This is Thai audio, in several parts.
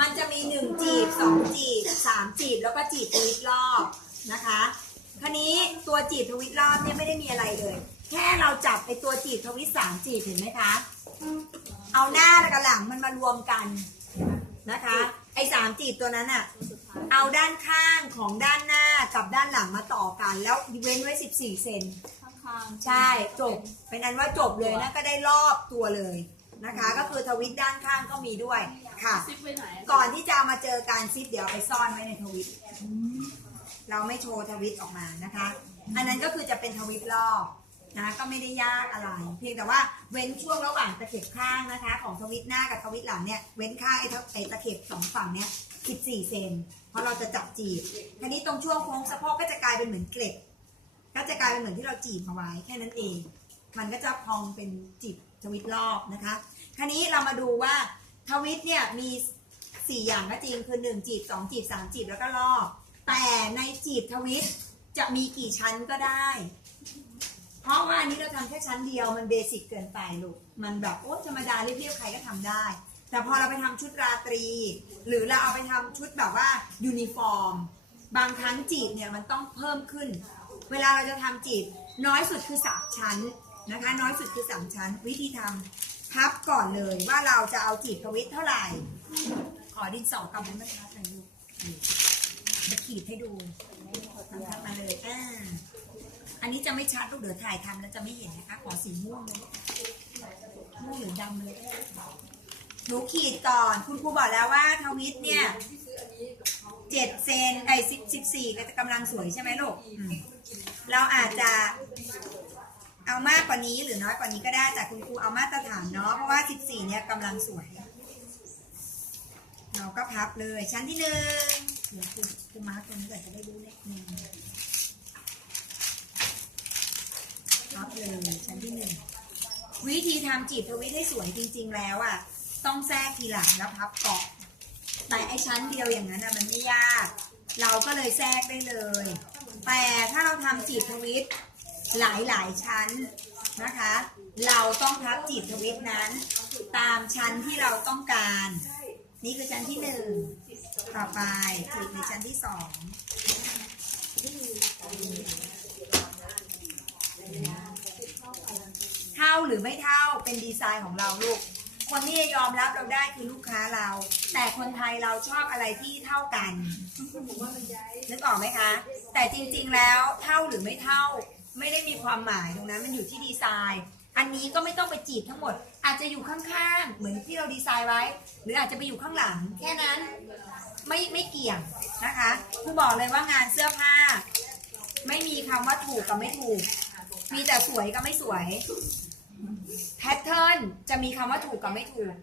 มันจะมีหนึ่งจีบสองจีบสามจีบแล้วก็จีบทวิตรอบนะคะคราวนี้ตัวจีบทวิตรอบเนี่ยไม่ได้มีอะไรเลย แค่เราจับไอตัวจีบทวิตสามจีบเห็นไหมคะ เอาหน้ากับหลังมันมารวมกันนะคะ ไอ้สามจีบตัวนั้นอะเอาด้านข้างของด้านหน้ากับด้านหลังมาต่อกัน แล้วเว้นไว้14เซนข้างๆใช่จบ เป็นอันว่าจบเลยนะก็ได้รอบตัวเลย นะคะ ก็คือทวิตด้านข้างก็มีด้วยค่ะ ซิปไว้ไหนก่อนที่จะเอามาเจอการซิปเดี๋ยวเอาไปซ่อนไว้ในทวิตเราไม่โชว์ทวิตออกมานะคะ อันนั้นก็คือจะเป็นทวิตรอบนะก็ไม่ได้ยากอะไร เพียงแต่ว่าเว้นช่วงระหว่างตะเข็บข้างนะคะ ของทวิตหน้ากับทวิตหลังเนี่ยเว้นข้างไอ้ทะไอ้ตะเข็บสองฝั่งเนี่ย14เซนเพราะเราจะจับจีบทีนี้ตรงช่วงโค้งสะโพกก็จะกลายเป็นเหมือนเกล็ด ก็จะกลายเป็นเหมือนที่เราจีบเอาไว้แค่นั้นเอง มันก็จะพองเป็นจีบทวิตรอบนะคะ คราวนี้เรามาดูว่าทวิตเนี่ยมีสี่อย่างก็จริงคือหนึ่งจีบสองจีบสามจีบแล้วก็รอบแต่ในจีบทวิตจะมีกี่ชั้นก็ได้ เพราะว่าอันนี้เราทำแค่ชั้นเดียวมันเบสิกเกินไปลูก มันแบบโอ้ธรรมดาเรียบๆใครก็ทำได้ แต่พอเราไปทำชุดราตรี หรือเราเอาไปทำชุดแบบว่ายูนิฟอร์ม บางครั้งจีบเนี่ยมันต้องเพิ่มขึ้น เวลาเราจะทำจีบน้อยสุดคือสามชั้นนะคะ น้อยสุดคือสามชั้น วิธีทำ พับก่อนเลยว่าเราจะเอาจีบทวิตเท่าไหร่ ขอดินสอกำมันมาชัดหน่อยลูกนี่จะขีดให้ดูทำทับมาเลยอ่าอันนี้จะไม่ชัดลูกเดี๋ยวถ่ายทำแล้วจะไม่เห็นนะคะ ขอสีม่วงเลยม่วงหรือดำเลยหนูขีดก่อน คุณครูบอกแล้วว่าทวิตเนี่ยเจ็ดเซนไอ้สิบสิบสี่ก็จะกำลังสวยใช่ไหมลูก เราอาจจะ เอามากกว่านี้หรือน้อยกว่านี้ก็ได้แต่คุณครูเอามาตรฐานเนาะเพราะว่าสิบสี่เนี่ยกำลังสวย เราก็พับเลยชั้นที่หนึ่งเดี๋ยวคุณคุณมาร์คตรงนี้ก่อนจะได้รู้เลขหนึ่งพับเลยชั้นที่หนึ่งวิธีทำจีบทวิตให้สวยจริง ๆ แล้วอะต้องแทรกทีหลังแล้วพับเกาะแต่ไอชั้นเดียวอย่างนั้นนะมันไม่ยาก เราก็เลยแทรกได้เลย แต่ถ้าเราทำจีบทวิต หลายหลายชั้นนะคะ เราต้องพับจีบทวิตนั้น ตามชั้นที่เราต้องการ นี่คือชั้นที่หนึ่งต่อไปจีบในชั้นที่สองเท่าหรือไม่เท่าเป็นดีไซน์ของเราลูก คนที่ยอมรับเราได้คือลูกค้าเรา แต่คนไทยเราชอบอะไรที่เท่ากันนึกออกไหมคะ แต่จริงๆแล้วเท่าหรือไม่เท่า ไม่ได้มีความหมายตรงนั้นมันอยู่ที่ดีไซน์ อันนี้ก็ไม่ต้องไปจีบทั้งหมด อาจจะอยู่ข้างๆ เหมือนที่เราดีไซน์ไว้ หรืออาจจะไปอยู่ข้างหลัง แค่นั้นไม่ไม่เกี่ยงนะคะครูบอกเลยว่างานเสื้อผ้า ไม่มีคำว่าถูกกับไม่ถูก มีแต่สวยกับไม่สวย แพทเทิร์นจะมีคำว่าถูกกับไม่ถูก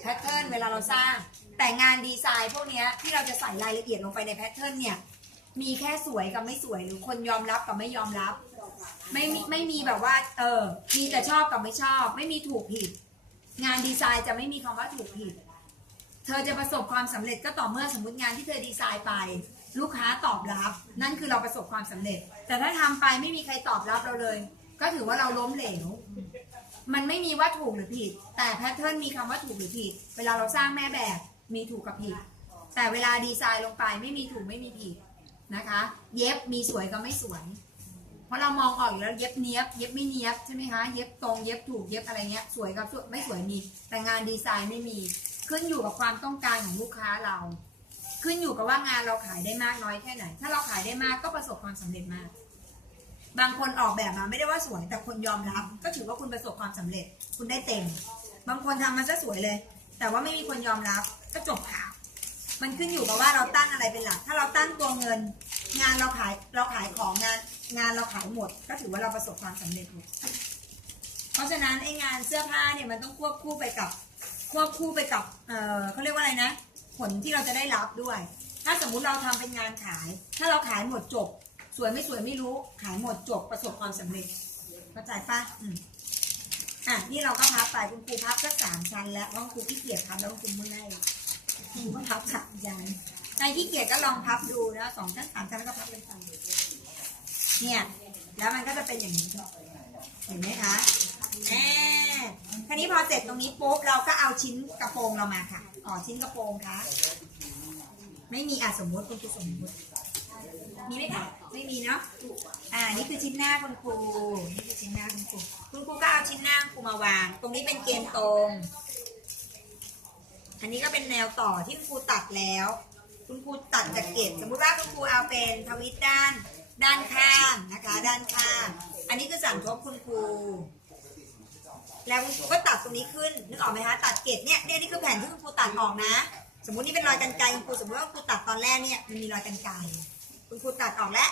แพทเทิร์นเวลาเราสร้าง แต่งานดีไซน์พวกเนี้ยที่เราจะใส่รายละเอียดลงไปในแพทเทิร์นเนี่ย มีแค่สวยกับไม่สวยหรือคนยอมรับกับไม่ยอมรับ ไม่มีไม่มีแบบว่า เออ มีแต่ชอบกับไม่ชอบ ไม่มีถูกผิด งานดีไซน์จะไม่มีคำว่าถูกผิด เธอจะประสบความสำเร็จก็ต่อเมื่อสมมติงานที่เธอดีไซน์ไป ลูกค้าตอบรับ นั่นคือเราประสบความสำเร็จ แต่ถ้าทำไปไม่มีใครตอบรับเราเลย ก็ถือว่าเราล้มเหลว มันไม่มีว่าถูกหรือผิด แต่แพทเทิร์นมีคำว่าถูกหรือผิด เวลาเราสร้างแม่แบบมีถูกกับผิด แต่เวลาดีไซน์ลงไปไม่มีถูกไม่มีผิดนะคะ เย็บมีสวยกับไม่สวย เพราะเรามองออกอยู่แล้วเย็บเนี้ยบเย็บไม่เนี้ยบใช่ไหมคะเย็บตรงเย็บถูกเย็บอะไรเงี้ยสวยกับไม่สวยมีแต่งานดีไซน์ไม่มี ขึ้นอยู่กับความต้องการของลูกค้าเรา ขึ้นอยู่กับว่างานเราขายได้มากน้อยแค่ไหน ถ้าเราขายได้มากก็ประสบความสำเร็จมาก บางคนออกแบบมาไม่ได้ว่าสวยแต่คนยอมรับ ก็ถือว่าคุณประสบความสำเร็จ คุณได้เต็ม บางคนทำมันซะสวยเลย แต่ว่าไม่มีคนยอมรับก็จบข่าว มันขึ้นอยู่กับว่าเราตั้งอะไรเป็นหลัก ถ้าเราตั้งตัวเงิน งานเราขายเราขายของงาน งานเราขายหมด ก็ถือว่าเราประสบความสำเร็จหมดเพราะฉะนั้นไอ้งานเสื้อผ้าเนี่ยมันต้องควบคู่ไปกับควบคู่ไปกับเออเขาเรียกว่าอะไรนะ ผลที่เราจะได้รับด้วย ถ้าสมมุติเราทำเป็นงานขาย ถ้าเราขายหมดจบ สวยไม่สวยไม่รู้ ขายหมดจบประสบความสำเร็จเข้าใจปะอืมอะนี่เราก็พับไปคุณครูพับสักสามชั้นแล้วเพราะคุณครูขี้เกียจพับแล้วคุณครูเมื่อย ครูก็พับสามชั้นใครขี้เกียจก็ลองพับดูนะสองชั้นสามชั้นแล้วก็พับเป็นชั้นเนี่ยแล้วมันก็จะเป็นอย่างนี้เห็นไหมคะแหมครนี้พอเสร็จตรงนี้ปุ๊บเราก็เอาชิ้นกระโปรงเรามาค่ะอ๋อชิ้นกระโปรงคะไม่มีอะสมมติคุณครูสมมติมีไหมคะไม่มีเนาะอ่านี่คือชิ้นหน้าคุณครูนี่คือชิ้นหน้าคุณครูคุณครูก็เอาชิ้นหน้าคุณครูมาวาง ตรงนี้เป็นเกณฑ์ตรง อันนี้ก็เป็นแนวต่อที่คุณครูตัดแล้ว คุณครูตัดจากเกตสมมุติว่าคุณครูเอาเป็นทวิตด้าน ด้านข้างนะคะ ด้านข้าง อันนี้คือสันทบคุณครู แล้วคุณครูก็ตัดตรงนี้ขึ้นนึกออกไหมคะตัดเกตเนี่ยเนี่ยนี่คือแผ่นที่คุณครูตัดออกนะ สมมุตินี่เป็นรอยกันไกรคุณครูสมมติว่าคุณครูตัดตอนแรกเนี่ยมันมีรอยกันไกรคุณครูตัดออกแล้ว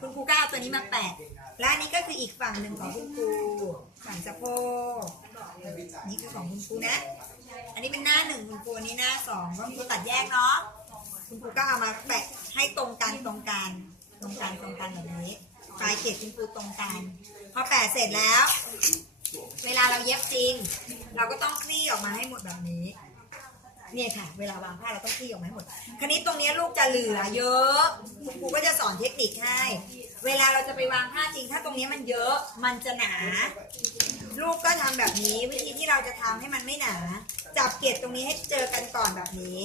คุณครูก็เอาตัวนี้มาแปะ และอันนี้ก็คืออีกฝั่งหนึ่งของคุณครูฝั่งสะโพกนี่คือของคุณครูนะ อันนี้เป็นหน้าหนึ่งคุณครูอันนี้หน้าสองเพราะคุณครูตัดแยกเนาะคุณครูก็เอามาแปะให้ตรงกันตรงกันตรงกันตรงกันแบบนี้ปลายเกล็ดคุณครูตรงกันพอแปะเสร็จแล้ว เวลาเราเย็บจริง เราก็ต้องคลี่ออกมาให้หมดแบบนี้เนี่ยค่ะ เวลาวางผ้าเราต้องคลี่ออกมาให้หมดคราวนี้ตรงนี้ลูกจะเหลือเยอะคุณครูก็จะสอนเทคนิคให้เวลาเราจะไปวางผ้าจริง ถ้าตรงนี้มันเยอะมันจะหนา ลูกก็ทำแบบนี้ วิธีที่เราจะทำให้มันไม่หนา จับเกล็ดตรงนี้ให้เจอกันก่อนแบบนี้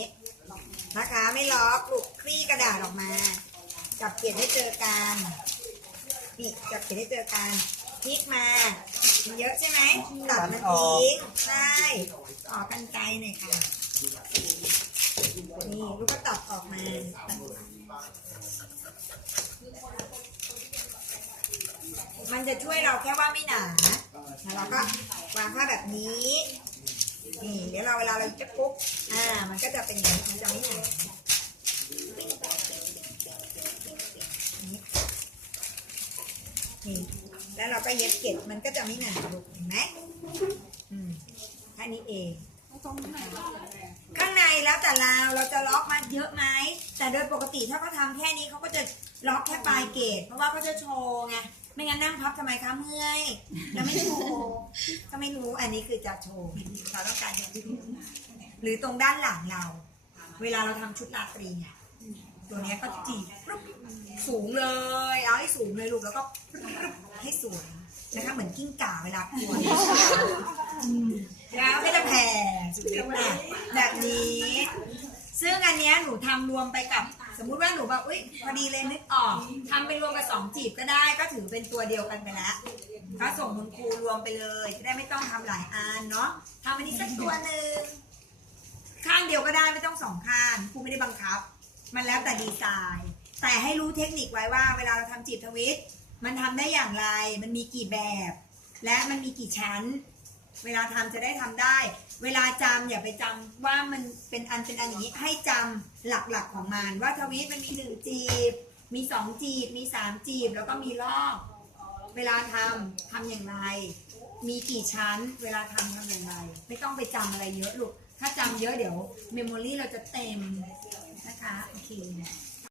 นะคะ ไม่ล็อกลูกคลี่กระดาษออกมา จับเกล็ดให้เจอกันนี่จับเกล็ดให้เจอกันพลิกมามันเยอะใช่ไหมตัดมันทิ้งใช่ออกกันไกลหน่อยค่ะ นี่ลูกก็ตัดออกมา มันจะช่วยเราแค่ว่าไม่หนา แล้วเราก็วางผ้าแบบนี้ นี่เดี๋ยวเราเวลาเราจะปุ๊บ อ่า มันก็จะเป็นอย่างนี้มันจะไม่หนานี่ แล้วเราก็เย็บเก็บมันก็จะไม่หนาลูกเห็นไหมอืมแค่นี้เองข้างในแล้วแต่เราเราจะล็อกมาเยอะไหมแต่โดยปกติถ้าเขาทำแค่นี้เขาก็จะล็อกแค่ปลายเกตเพราะว่าเขาจะโชว์ไง ไม่งั้นนั่งพับทำไมคะเมื่อยแล้วไม่โชว์ก็ไม่รู้อันนี้คือจะโชว์เราต้องการจะหรือตรงด้านหลังเรา เวลาเราทำชุดราตรีเนี่ยตัวนี้ก็จีบสูงเลย เอาให้สูงเลยลูกแล้วก็ให้สวยนะคะเหมือนกิ้งก่าเวลากวนแล้วก็จะแผ่สุดฤทธิ์อะแบบนี้ ซึ่งอันนี้หนูทำรวมไปกับ สมมุติว่าหนูแบบอุ้ยพอดีเลยนึกออกทำไปรวมกับสองจีบก็ได้ก็ถือเป็นตัวเดียวกันไปแล้วก็ส่งคุณครูรวมไปเลยจะได้ไม่ต้องทำหลายอันเนาะทำอันนี้สักตัวหนึ่งข้างเดียวก็ได้ไม่ต้องสองข้างครูไม่ได้บังคับ มันแล้วแต่ดีไซน์ แต่ให้รู้เทคนิคไว้ว่า เวลาเราทำจีบทวิต มันทำได้อย่างไร มันมีกี่แบบ และมันมีกี่ชั้น เวลาทำจะได้ทำได้ เวลาจำอย่าไปจำว่ามันเป็นอันเป็นอันอย่างนี้ให้จำหลักๆของมัน ว่าทวีตมันมีหนึ่งจีบ มีสองจีบ มีสามจีบ แล้วก็มีรอบเวลาทำทำอย่างไร มีกี่ชั้น เวลาทำทำอย่างไร ไม่ต้องไปจำอะไรเยอะลูกถ้าจำเยอะเดี๋ยวเมมโมรีเราจะเต็มนะคะโอเค